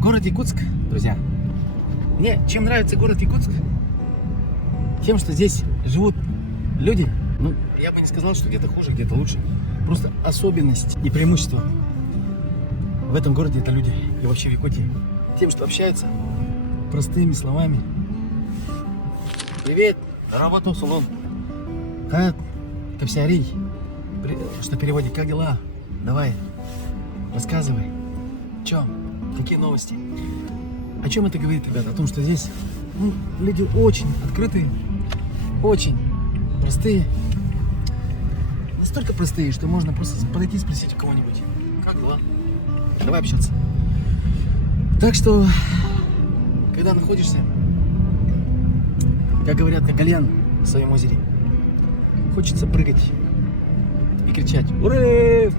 Город Якутск, друзья. Мне чем нравится город Якутск? Тем, что здесь живут люди. Ну, я бы не сказал, что где-то хуже, где-то лучше. Просто особенность и преимущество в этом городе это люди. И вообще в Якутии. Тем, что общаются простыми словами. Привет, на работу, Сулун. Как? Кавсярий. Что переводит, как дела? Давай, рассказывай. В чем? Какие новости? О чем это говорит, ребята? О том, что здесь люди очень открытые, очень простые. Настолько простые, что можно просто подойти и спросить у кого-нибудь. Как дела? Давай общаться. Так что, когда находишься, как говорят, как Гальян в своем озере, хочется прыгать и кричать: ура!